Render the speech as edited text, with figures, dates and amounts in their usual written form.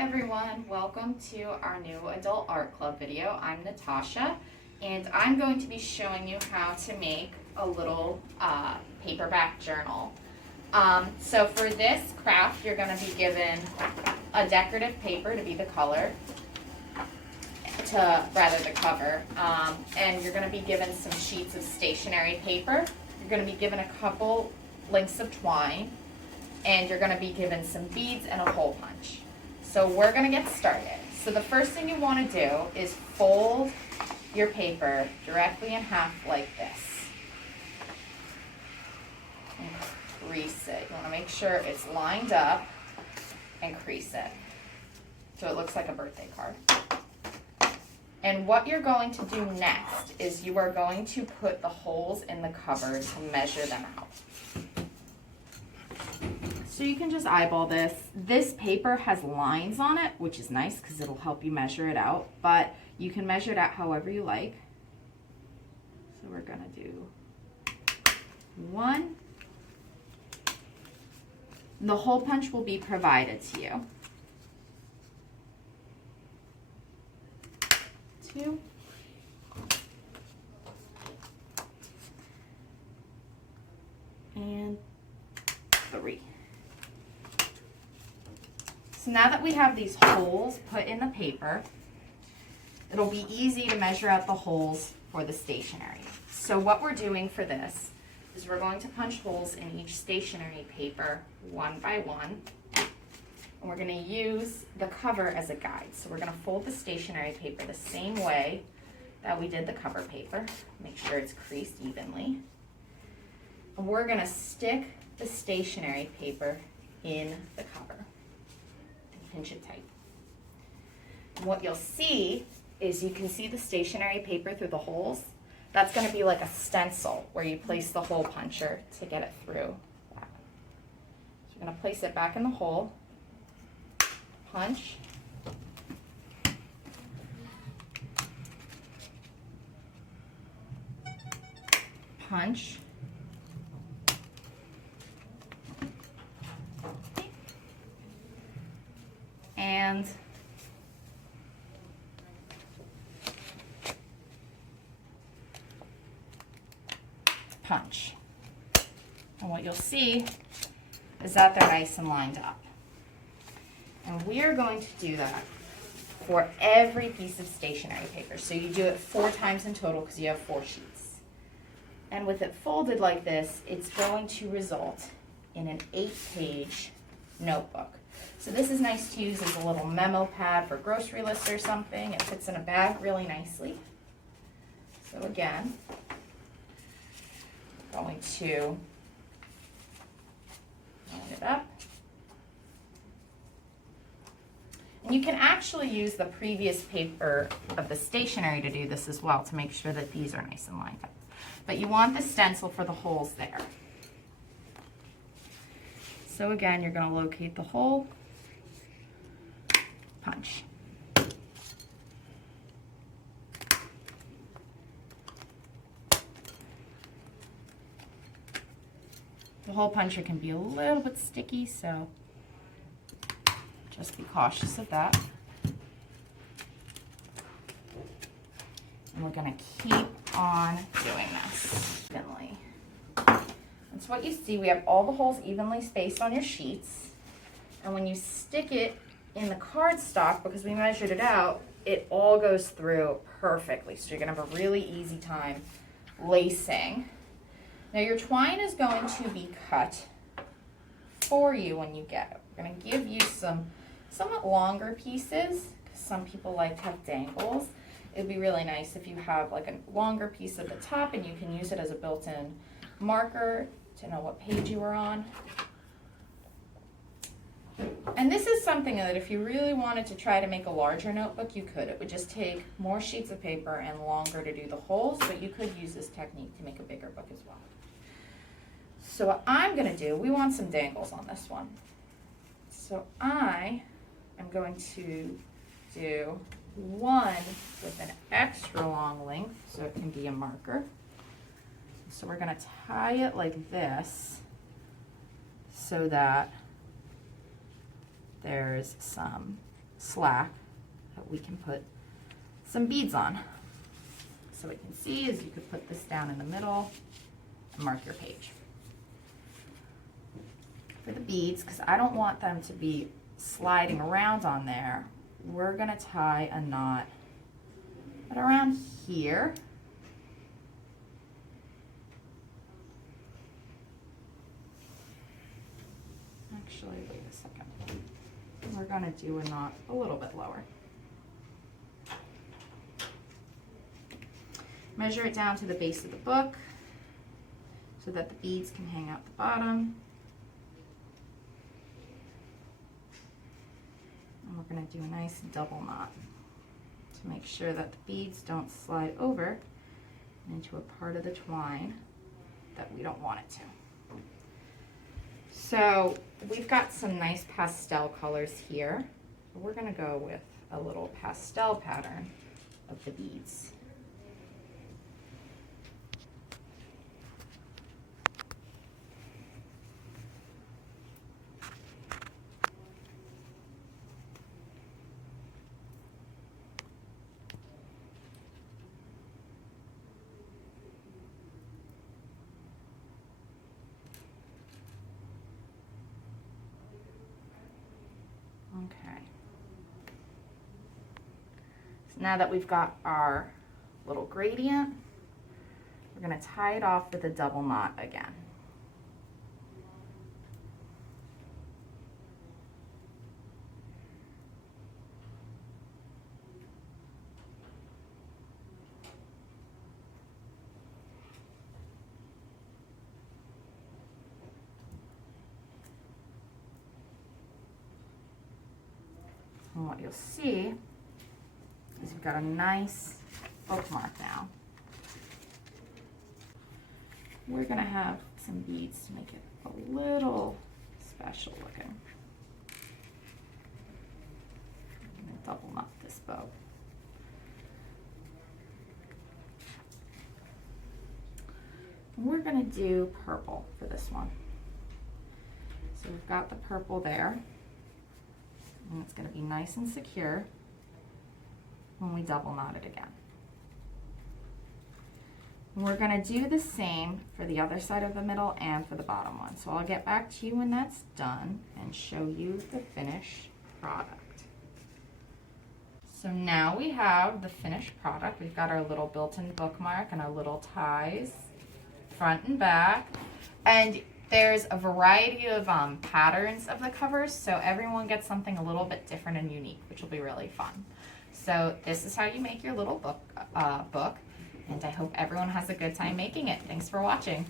everyone, welcome to our new adult art club video. I'm Natasha and I'm going to be showing you how to make a little paperback journal. So for this craft you're going to be given a decorative paper to be the color, the cover, and you're going to be given some sheets of stationery paper. You're going to be given a couple lengths of twine, and you're going to be given some beads and a hole punch. So we're going to get started. So the first thing you want to do is fold your paper directly in half like this. And crease it. You want to make sure it's lined up and crease it so it looks like a birthday card. And what you're going to do next is you are going to put the holes in the cover to measure them out. So you can just eyeball this. This paper has lines on it, which is nice because it'll help you measure it out, but you can measure it out however you like. So we're gonna do 1. The hole punch will be provided to you. 2. And 3. So now that we have these holes put in the paper, it'll be easy to measure out the holes for the stationery. So what we're doing for this is we're going to punch holes in each stationery paper one by one, and we're going to use the cover as a guide. So we're going to fold the stationery paper the same way that we did the cover paper. Make sure it's creased evenly. And we're going to stick the stationery paper in the cover. Pinch it tight. And what you'll see is you can see the stationery paper through the holes. That's going to be like a stencil where you place the hole puncher to get it through that. So you're going to place it back in the hole, punch, punch, and punch. And what you'll see is that they're nice and lined up. And we are going to do that for every piece of stationery paper. So you do it 4 times in total because you have 4 sheets. And with it folded like this, it's going to result in an 8-page notebook. So this is nice to use as a little memo pad for grocery lists or something. It fits in a bag really nicely. So again, going to line it up. And you can actually use the previous paper of the stationery to do this as well to make sure that these are nice and lined up. But you want the stencil for the holes there. So again, you're going to locate the hole, punch. The hole puncher can be a little bit sticky, so just be cautious of that. And we're going to keep on doing this evenly. That's what you see. We have all the holes evenly spaced on your sheets. And when you stick it in the cardstock, because we measured it out, it all goes through perfectly. So you're going to have a really easy time lacing. Now your twine is going to be cut for you when you get it. We're going to give you some somewhat longer pieces, because some people like to have dangles. It'd be really nice if you have like a longer piece at the top and you can use it as a built-in marker to know what page you are on. And this is something that if you really wanted to try to make a larger notebook, you could. It would just take more sheets of paper and longer to do the holes, but you could use this technique to make a bigger book as well. So what I'm going to do, we want some dangles on this one. So I am going to do one with an extra long length so it can be a marker. So we're going to tie it like this so that there's some slack that we can put some beads on. So what you can see is you could put this down in the middle and mark your page. For the beads, because I don't want them to be sliding around on there, we're gonna tie a knot at around here. Actually, wait a second. We're gonna do a knot a little bit lower. Measure it down to the base of the book so that the beads can hang out the bottom. And we're going to do a nice double knot to make sure that the beads don't slide over into a part of the twine that we don't want it to. So we've got some nice pastel colors here. We're going to go with a little pastel pattern of the beads. Okay. So now that we've got our little gradient, we're going to tie it off with a double knot again. And what you'll see is we've got a nice bookmark now. We're going to have some beads to make it a little special looking. I'm going to double knot this bow. And we're going to do purple for this one. So we've got the purple there. And it's going to be nice and secure when we double knot it again. And we're going to do the same for the other side of the middle and for the bottom one. So I'll get back to you when that's done and show you the finished product. So now we have the finished product. We've got our little built-in bookmark and our little ties, front and back. And there's a variety of patterns of the covers, so everyone gets something a little bit different and unique, which will be really fun. So this is how you make your little book, and I hope everyone has a good time making it. Thanks for watching.